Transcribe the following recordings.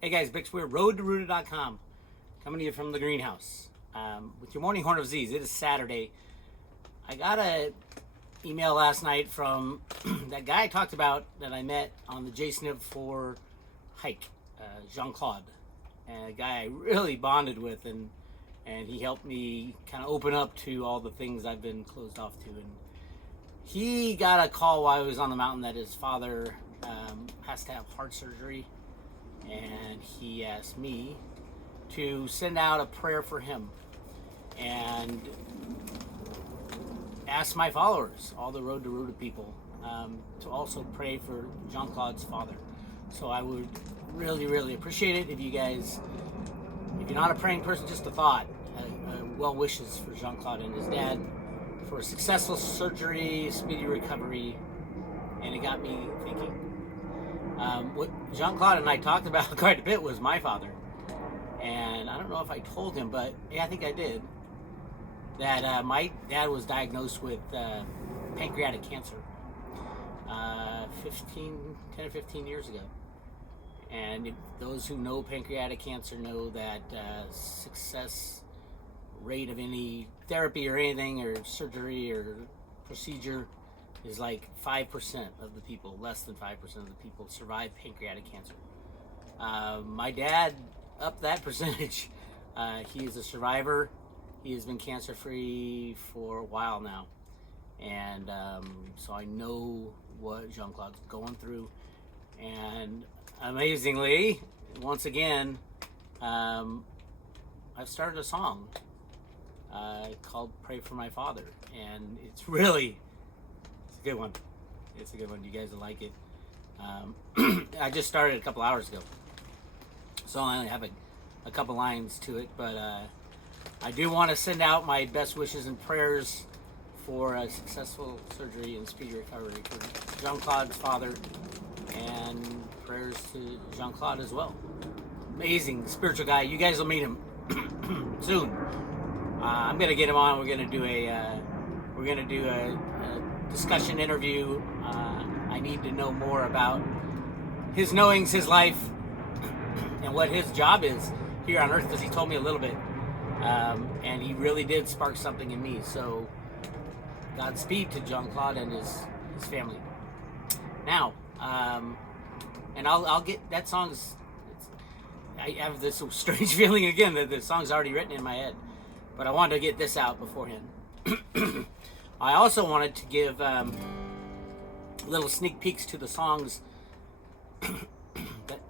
Hey guys, Bix Weir, roadtorooted.com, coming to you from the greenhouse with your morning horn of Z's. It is Saturday. I got an email last night from that guy I talked about that I met on the J-Snib 4 hike, Jean-Claude, and a guy I really bonded with, and he helped me kind of open up to all the things I've been closed off to. And he got a call while he was on the mountain that his father has to have heart surgery, and he asked me to send out a prayer for him and ask my followers, all the Road to Rooted people, to also pray for Jean-Claude's father. So I would really, really appreciate it if you guys, if you're not a praying person, just a thought, well wishes for Jean-Claude and his dad for a successful surgery, speedy recovery. And it got me thinking. What Jean-Claude and I talked about quite a bit was my father. And I don't know if I told him, but yeah, I think I did, that my dad was diagnosed with pancreatic cancer 10 or 15 years ago. And those who know pancreatic cancer know that success rate of any therapy or anything or surgery or procedure is like 5% of the people, less than 5% of the people survive pancreatic cancer. My dad upped that percentage. He is a survivor. He has been cancer free for a while now. And so I know what Jean-Claude's going through. And amazingly, once again, I've started a song called Pray for My Father. And it's a good one. It's a good one. You guys will like it. I just started a couple hours ago, so I only have a couple lines to it, but I do want to send out my best wishes and prayers for a successful surgery and speedy recovery for Jean-Claude's father, and prayers to Jean-Claude as well. Amazing spiritual guy. You guys will meet him soon. I'm gonna get him on. We're gonna do a discussion interview. I need to know more about his knowings, his life, and what his job is here on earth, because he told me a little bit, and he really did spark something in me. So Godspeed to Jean-Claude and his family. Now, and I'll get that song's. I have this strange feeling again that the song's already written in my head, but I wanted to get this out beforehand. I also wanted to give little sneak peeks to the songs.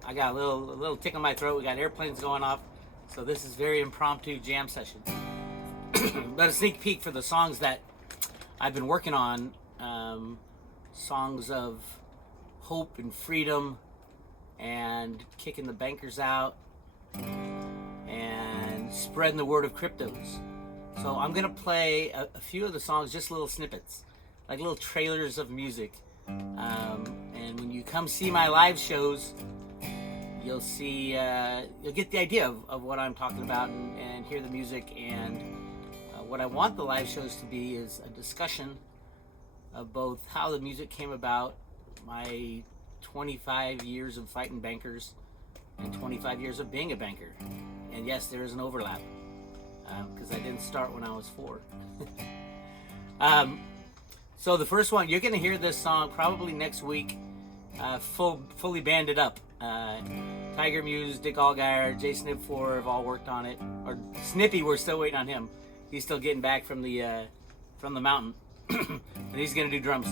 I got a little tick in my throat. We got airplanes going off, so this is very impromptu jam session. But a sneak peek for the songs that I've been working on, songs of hope and freedom, and kicking the bankers out, and spreading the word of cryptos. So I'm going to play a few of the songs, just little snippets, like little trailers of music. And when you come see my live shows, you'll see, you'll get the idea of what I'm talking about, and hear the music. And what I want the live shows to be is a discussion of both how the music came about, my 25 years of fighting bankers, and 25 years of being a banker. And yes, there is an overlap, because I didn't start when I was 4. So the first one, you're going to hear this song probably next week, fully banded up. Tiger Muse, Dick Allgaier, J-Snib 4 have all worked on it. Or Snippy, we're still waiting on him. He's still getting back from the mountain. And he's going to do drums.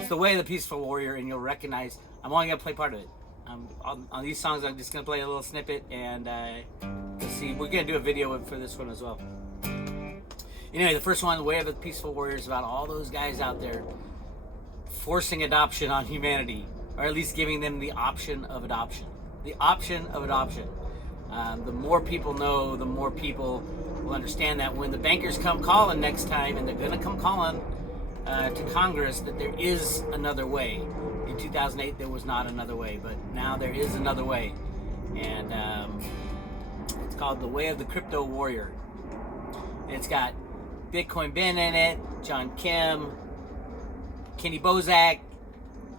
It's the way of the peaceful warrior, and you'll recognize, I'm only going to play part of it. On these songs, I'm just going to play a little snippet, and let's see, we're going to do a video for this one as well. Anyway, the first one, The Way of the Peaceful Warrior, is about all those guys out there forcing adoption on humanity, or at least giving them the option of adoption. The option of adoption. The more people know, the more people will understand that when the bankers come calling next time, and they're going to come calling to Congress, that there is another way. In 2008, there was not another way, but now there is another way. And it's called The Way of the Crypto Warrior. And it's got Bitcoin Ben in it, John Kim, Kenny Bozak,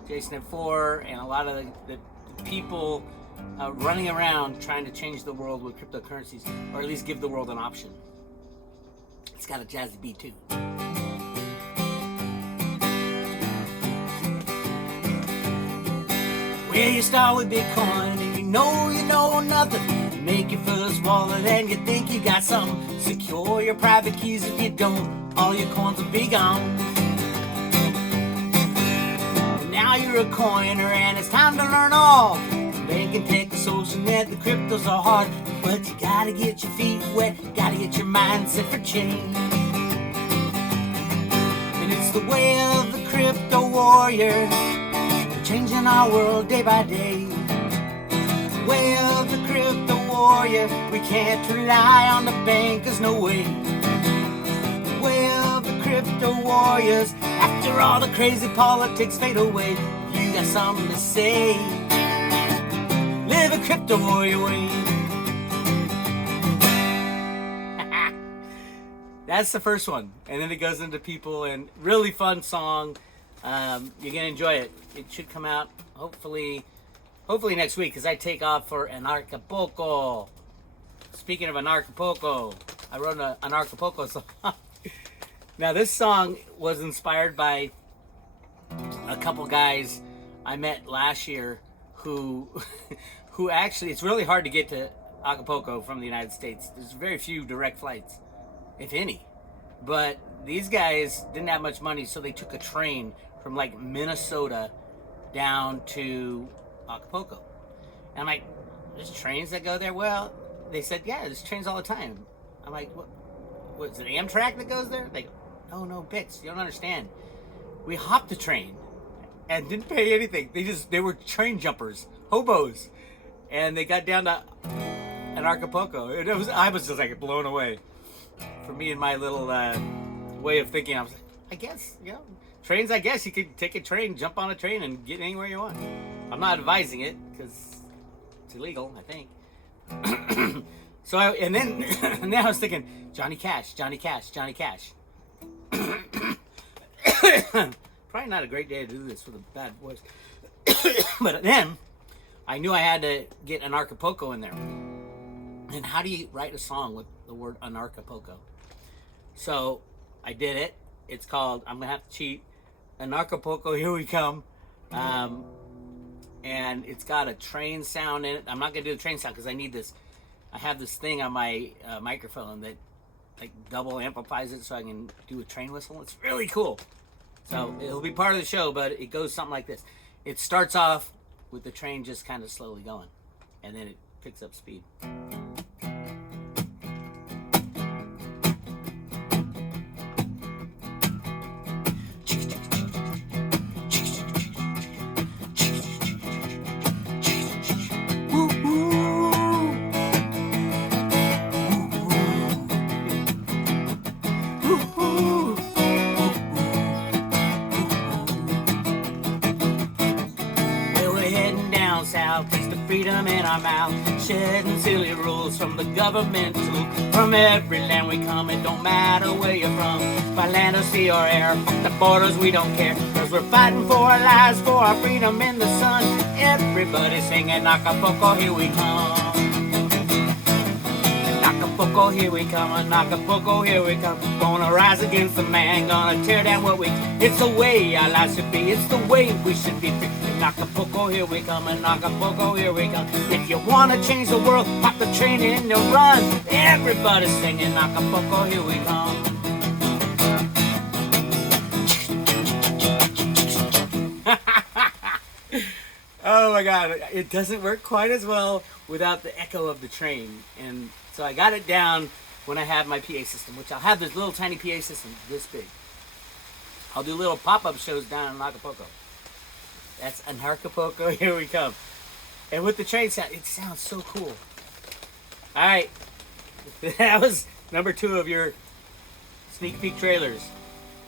J-Snib 4, and a lot of the people running around trying to change the world with cryptocurrencies, or at least give the world an option. It's got a jazzy beat too. Well, you start with Bitcoin and you know nothing. You make your first wallet and you think you got something. Secure your private keys. If you don't, all your coins will be gone. And now you're a coiner and it's time to learn all. Banking, tech, social net, the cryptos are hard, but you gotta get your feet wet, gotta get your mind set for change. And it's the way of the crypto warrior, changing our world day by day. The way of the crypto warrior, we can't rely on the bankers, no way. The way of the crypto warriors, after all the crazy politics fade away, you got something to say. Live a crypto warrior way. That's the first one. And then it goes into people, and really fun song. You're going to enjoy it. It should come out hopefully next week, because I take off for Anarchapulco. Speaking of Anarchapulco, I wrote an Anarchapulco song. Now this song was inspired by a couple guys I met last year who actually, it's really hard to get to Acapulco from the United States. There's very few direct flights, if any. But these guys didn't have much money, so they took a train from like Minnesota down to Acapulco. And I'm like, there's trains that go there? Well, they said, yeah, there's trains all the time. I'm like, what is it, Amtrak that goes there? They go, no, Bix, you don't understand. We hopped the train and didn't pay anything. They were train jumpers, hobos. And they got down to Anarchapulco. And I was just like blown away. For me and my little way of thinking, I was like, I guess, trains, I guess you could take a train, jump on a train, and get anywhere you want. I'm not advising it, because it's illegal, I think. And then I was thinking, Johnny Cash. Probably not a great day to do this with a bad voice. But then, I knew I had to get Anarchapulco in there. And how do you write a song with the word Anarchapulco? So I did it. It's called, I'm going to have to cheat, Anarchapulco, Here We Come. And it's got a train sound in it. I'm not going to do the train sound because I need this. I have this thing on my microphone that like double amplifies it so I can do a train whistle. It's really cool. So it'll be part of the show, but it goes something like this. It starts off with the train just kind of slowly going, and then it picks up speed. Freedom in our mouth, shedding silly rules from the government too. From every land we come, it don't matter where you're from. By land or sea or air, fuck the borders, we don't care. Cause we're fighting for our lives, for our freedom in the sun. Everybody singing Acapulco, here we come. Acapulco, here we come. Acapulco, here we come. Gonna rise against the man, gonna tear down what we. It's the way our lives should be, it's the way we should be free. Acapulco, here we come, and Acapulco, here we come. If you wanna change the world, pop the train in the run. Everybody singing Acapulco, here we come. Oh my God, it doesn't work quite as well without the echo of the train. And so I got it down when I have my PA system, which I'll have this little tiny PA system this big. I'll do little pop-up shows down in Acapulco. That's Anarchapulco, here we come. And with the train sound, it sounds so cool. All right, that was number 2 of your sneak peek trailers.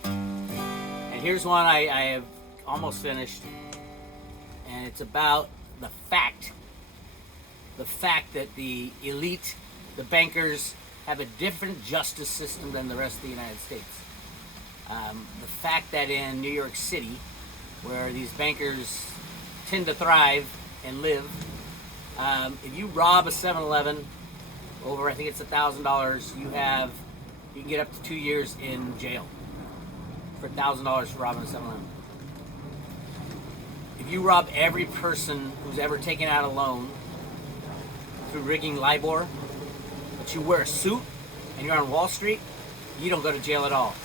And here's one I have almost finished. And it's about the fact that the elite, the bankers, have a different justice system than the rest of the United States. The fact that in New York City, where these bankers tend to thrive and live, If you rob a 7-Eleven over, I think it's $1,000, you can get up to 2 years in jail for $1,000 for robbing a 7-Eleven. If you rob every person who's ever taken out a loan through rigging LIBOR, but you wear a suit and you're on Wall Street, you don't go to jail at all.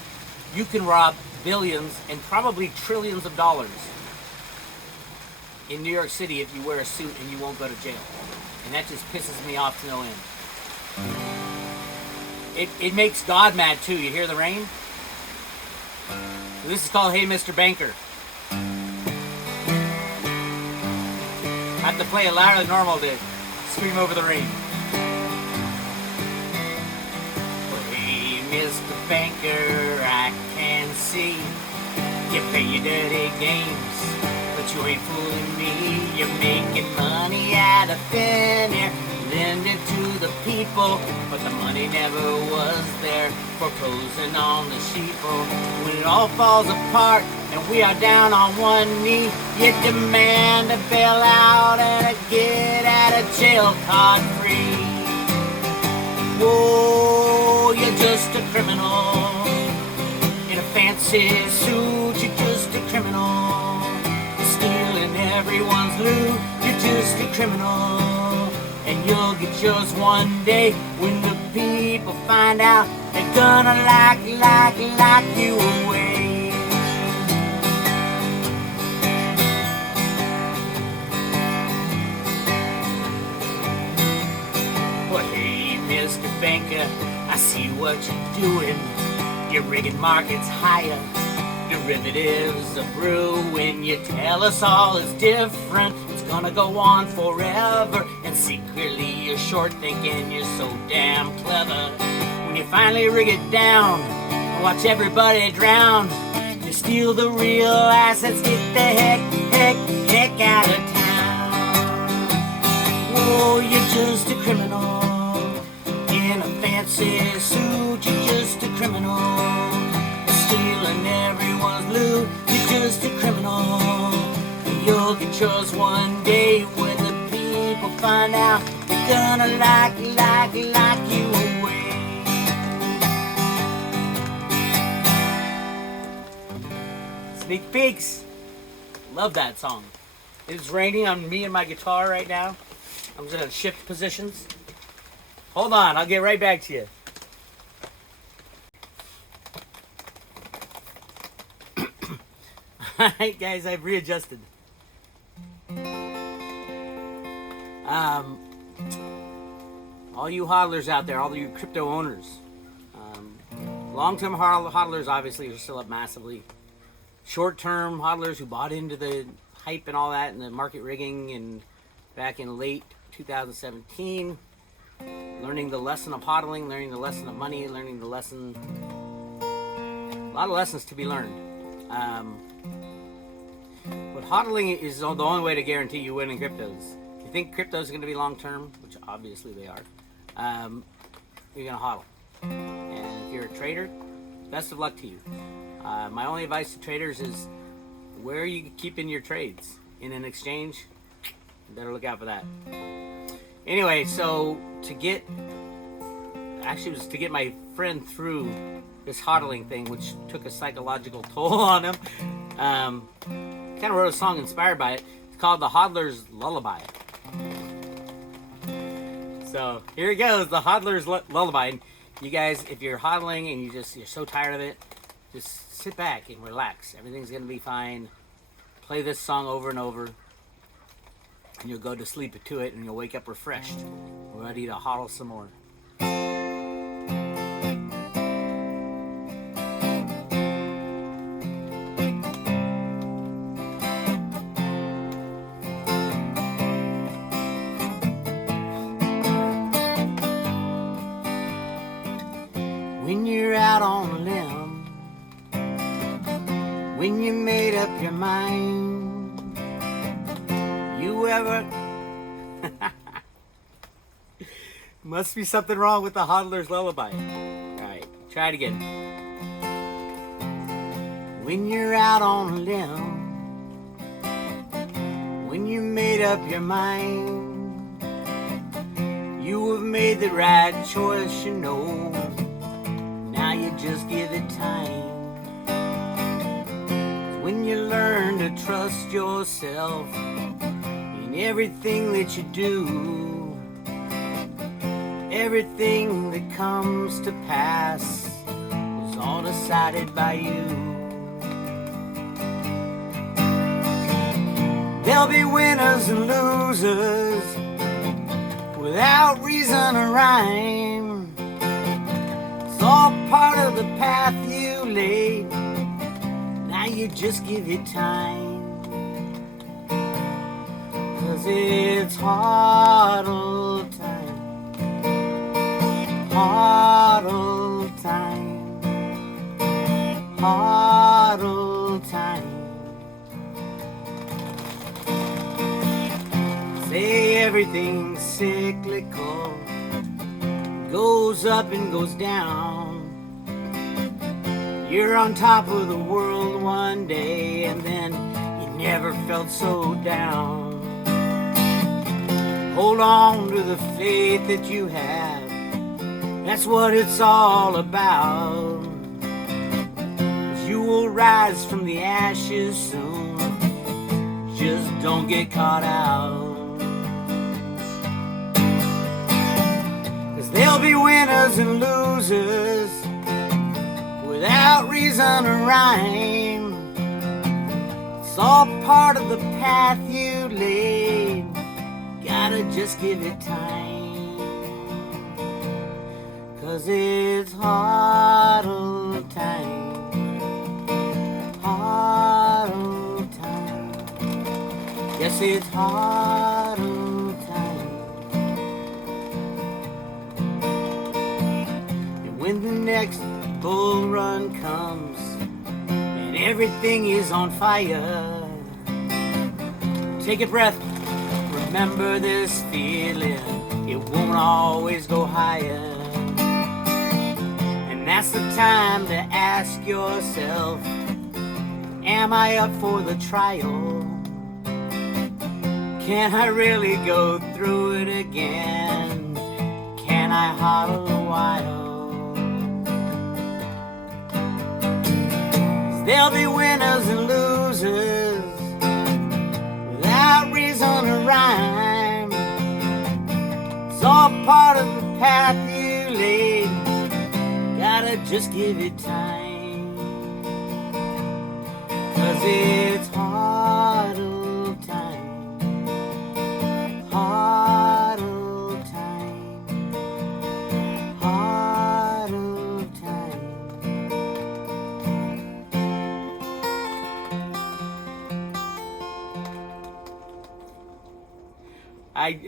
You can rob billions and probably trillions of dollars in New York City if you wear a suit and you won't go to jail. And that just pisses me off to no end. It makes God mad too. You hear the rain? This is called Hey Mr. Banker. I have to play it louder than normal to scream over the rain. Hey Mr. Banker, I can see you play your dirty games, but you ain't fooling me. You're making money out of thin air, lend it to the people, but the money never was there. Foreclosing on the sheeple. When it all falls apart and we are down on one knee, you demand a bailout and a get out of jail card free. Whoa, you're just a criminal in a fancy suit. You're just a criminal, stealing everyone's loot. You're just a criminal, and you'll get yours one day when the people find out. They're gonna lock you away. Well, hey, Mr. Banker, I see what you're doing. You're rigging markets higher, derivatives are brewing. You tell us all is different, it's gonna go on forever, and secretly you're short thinking you're so damn clever. When you finally rig it down and watch everybody drown, you steal the real assets, get the heck out of town. Whoa, you're just a criminal in a fancy suit. You're just a criminal, stealing everyone's loot. You're just a criminal, and you'll get yours one day when the people find out. They're gonna lock you away. Sneak peeks. Love that song. It's raining on me and my guitar right now. I'm just gonna shift positions. Hold on, I'll get right back to you. Alright guys, I've readjusted. All you hodlers out there, all you crypto owners, long-term hodlers obviously are still up massively. Short-term hodlers who bought into the hype and all that and the market rigging and back in late 2017, learning the lesson of hodling, learning the lesson of money, learning the lesson, a lot of lessons to be learned. But hodling is the only way to guarantee you win in cryptos. If you think cryptos are going to be long-term, which obviously they are, you're going to hodl. And if you're a trader, best of luck to you. My only advice to traders is where are you keeping your trades? In an exchange? You better look out for that. Anyway, so to get my friend through this hodling thing, which took a psychological toll on him, kind of wrote a song inspired by it. It's called The Hodler's Lullaby. So here it goes, The Hodler's Lullaby. And you guys, if you're hodling and you're so tired of it, just sit back and relax. Everything's gonna be fine. Play this song over and over, and you'll go to sleep to it, and you'll wake up refreshed, ready to hodl some more. When you're out on a limb, when you made up your mind, you ever... Must be something wrong with the hodler's lullaby. Alright, try it again. When you're out on a limb, when you made up your mind, made the right choice, you know. Now you just give it time. When you learn to trust yourself in everything that you do, everything that comes to pass was all decided by you. There'll be winners and losers without reason or rhyme. It's all part of the path you laid. Now you just give it time. 'Cause it's Hottel time. Hottel time. Hottel time. Say everything's cyclical, goes up and goes down. You're on top of the world one day, and then you never felt so down. Hold on to the faith that you have. That's what it's all about. 'Cause you will rise from the ashes soon. Just don't get caught out. There'll be winners and losers without reason or rhyme. It's all part of the path you laid. Gotta just give it time. 'Cause it's Hottel time. Hottel time. Yes, it's Hottel time. When the next bull run comes and everything is on fire, take a breath, remember this feeling, it won't always go higher. And that's the time to ask yourself, am I up for the trial? Can I really go through it again? Can I hodl a while? There'll be winners and losers without reason or rhyme. It's all part of the path you laid. Gotta just give it time. 'Cause it's Hottel time. Hottel time. Hottel time.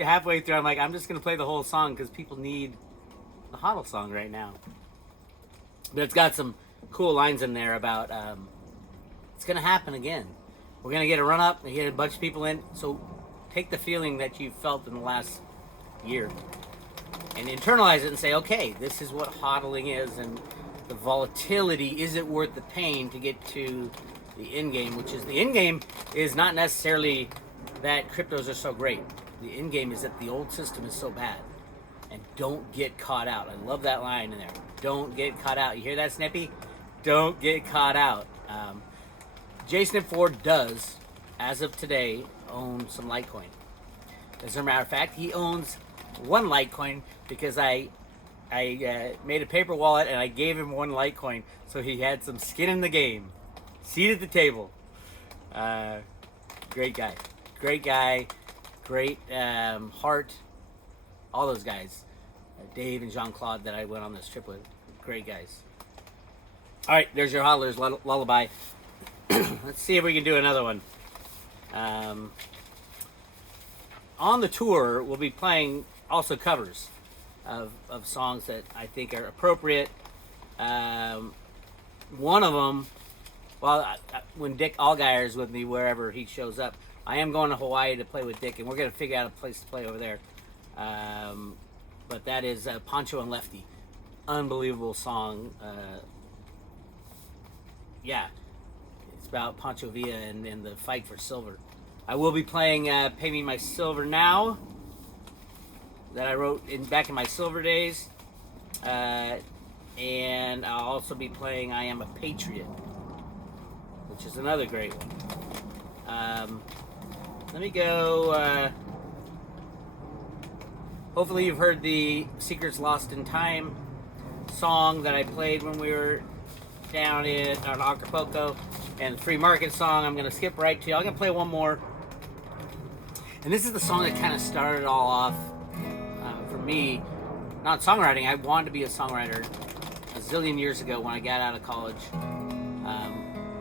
Halfway through, I'm like, I'm just going to play the whole song because people need the Hottel Song right now. But it's got some cool lines in there about it's going to happen again. We're going to get a run-up and get a bunch of people in. So take the feeling that you felt in the last year and internalize it and say, okay, this is what hodling is, and the volatility, is it worth the pain to get to the end game, which is the end game is not necessarily that cryptos are so great. The end game is that the old system is so bad, and don't get caught out. I love that line in there. Don't get caught out. You hear that, Snippy? Don't get caught out. JSnip4 does, as of today, own some Litecoin. As a matter of fact, he owns one Litecoin because I made a paper wallet and I gave him one Litecoin, so he had some skin in the game. Seat at the table. Great guy. Great guy. Great heart. All those guys. Dave and Jean-Claude that I went on this trip with. Great guys. All right, there's your Hodler's lullaby. Let's see if we can do another one. On the tour, we'll be playing also covers of songs that I think are appropriate. One of them, well, when Dick Allgaier is with me, wherever he shows up, I am going to Hawaii to play with Dick, and we're going to figure out a place to play over there. But that is Poncho and Lefty. Unbelievable song. Yeah, it's about Pancho Villa and the fight for silver. I will be playing Pay Me My Silver Now. that I wrote back in my silver days. And I'll also be playing I Am a Patriot, which is another great one. Let me go. Hopefully you've heard the Secrets Lost in Time song that I played when we were down on Acapulco, and the Free Market song I'm going to skip right to. I'm going to play one more. And this is the song that kind of started it all off for me. Not songwriting. I wanted to be a songwriter a zillion years ago when I got out of college.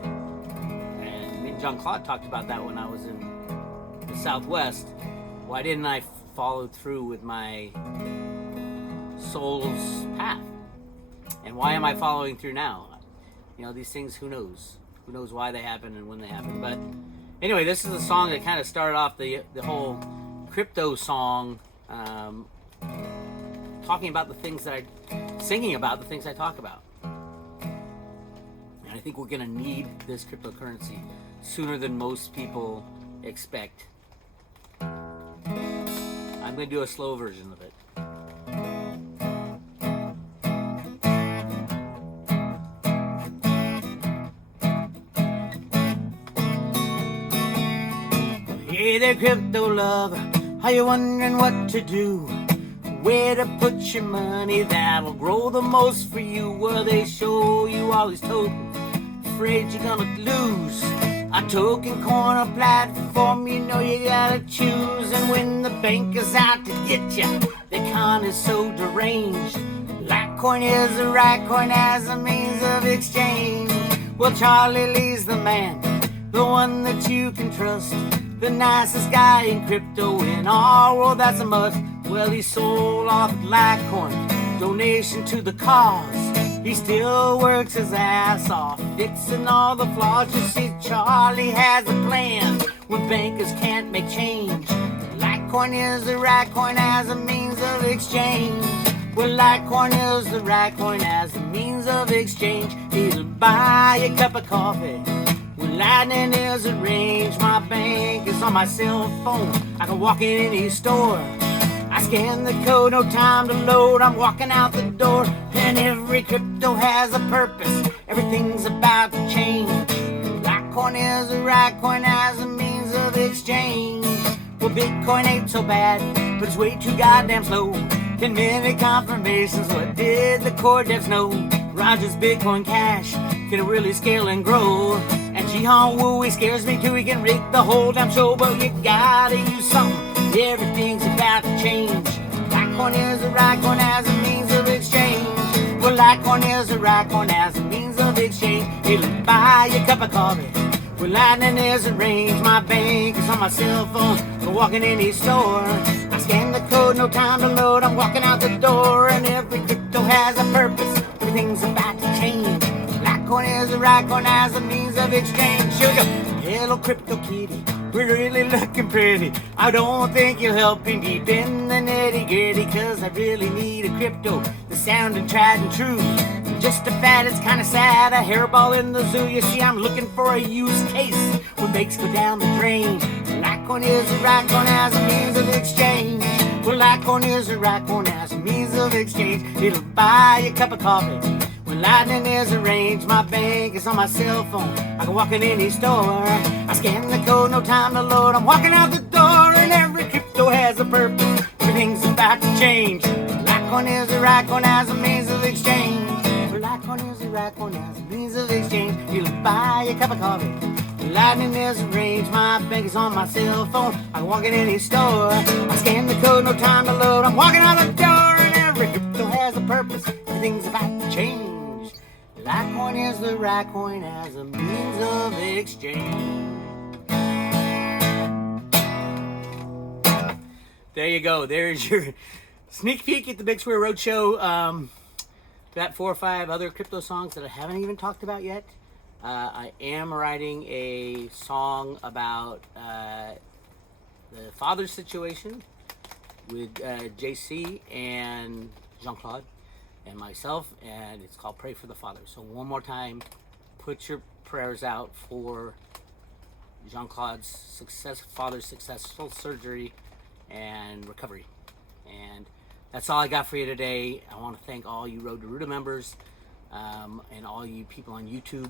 And me and John Claude talked about that when I was in the Southwest. Why didn't I follow through with my soul's path? And why am I following through now? You know, these things, who knows? Who knows why they happen and when they happen. But anyway, this is a song that kind of started off the whole crypto song, talking about the things that singing about the things I talk about. And I think we're going to need this cryptocurrency sooner than most people expect. I'm going to do a slow version of it. Hey there, crypto lover, are you wondering what to do? Where to put your money that'll grow the most for you? Well, they show you all these tokens, afraid you're gonna lose. A token corner platform, you know you gotta choose. And when the bank is out to get you, the con is so deranged. Litecoin is the right coin as a means of exchange. Well, Charlie Lee's the man, the one that you can trust, the nicest guy in crypto in our world, that's a must. Well, he sold off Litecoin, donation to the cause. He still works his ass off, fixing all the flaws. You see, Charlie has a plan when bankers can't make change. Litecoin is the right coin as a means of exchange. Well, Litecoin is the right coin as a means of exchange. He'll buy a cup of coffee when Lightning is arranged. My bank is on my cell phone, I can walk in any store. I scan the code, no time to load, I'm walking out the door. And every crypto has a purpose, everything's about to change. Litecoin is the right coin as a means of exchange. Well, Bitcoin ain't so bad, but it's way too goddamn slow. 10-minute confirmations, what did the core devs know? Roger's Bitcoin Cash can really scale and grow. And Jihan Wu, he scares me too, he can rig the whole damn show. But you gotta use something, everything's about to change. Litecoin is the right coin as a means of exchange. Well, Litecoin is the right coin as a means of exchange. It'll buy you a cup of coffee when Lightning is arranged. My bank is on my cell phone, I'm walking in any store. I scan the code, no time to load, I'm walking out the door. And every crypto has a purpose, everything's about to change. Litecoin is the right coin as a means of exchange. Sugar, hello crypto kitty, we're really looking pretty. I don't think you'll help me deep in the nitty gritty, cause I really need a crypto that's sounding tried and true. Just a fad, it's kinda sad, a hairball in the zoo. You see, I'm looking for a use case when banks go down the drain. Litecoin is the right coin as a means of exchange. Well, Litecoin is the right coin as a means of exchange. It'll buy you a cup of coffee when Lightning is arranged. My bank is on my cell phone, I can walk in any store. I scan the code, no time to load, I'm walking out the door. And every crypto has a purpose, everything's about to change. Litecoin is the right coin as a means of exchange. Well, Litecoin is the right coin as a means of exchange. You'll buy a cup of coffee when Lightning is arranged. My bank is on my cell phone, I can walk in any store. I scan the code, no time to load, I'm walking out the door. And every crypto has a purpose, everything's about to change. Litecoin is the right coin as a means of exchange. There you go. There's your sneak peek at the Bix Weir Roadshow. Got 4 or 5 other crypto songs that I haven't even talked about yet. I am writing a song about the father situation with JC and Jean-Claude and myself, and it's called Pray for the Father. So one more time, put your prayers out for Jean-Claude's father's successful surgery and recovery. And that's all I got for you today. I want to thank all you Road to Ruta members and all you people on YouTube.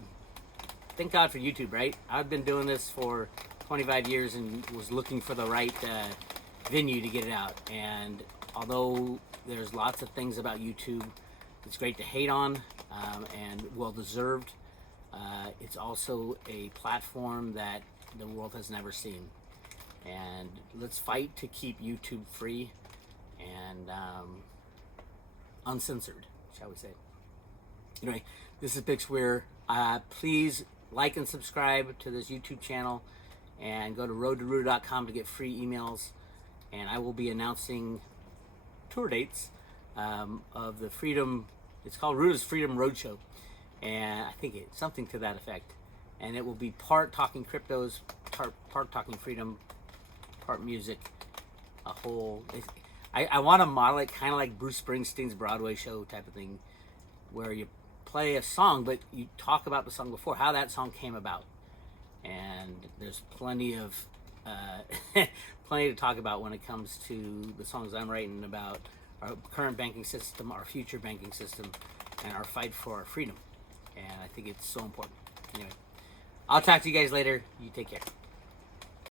Thank God for YouTube, right? I've been doing this for 25 years and was looking for the right venue to get it out. And although there's lots of things about YouTube it's great to hate on and well deserved, it's also a platform that the world has never seen. And let's fight to keep YouTube free and uncensored, shall we say. Anyway, this is Bix Weir. Please like and subscribe to this YouTube channel and go to roadtoruta.com to get free emails. And I will be announcing tour dates of the Freedom, it's called Ruta's Freedom Roadshow. And I think it's something to that effect. And it will be part talking cryptos, part talking freedom, part music, a whole... I want to model it kind of like Bruce Springsteen's Broadway show type of thing, where you play a song, but you talk about the song before, how that song came about. And there's plenty to talk about when it comes to the songs I'm writing about our current banking system, our future banking system, and our fight for our freedom. And I think it's so important. Anyway, I'll talk to you guys later. You take care.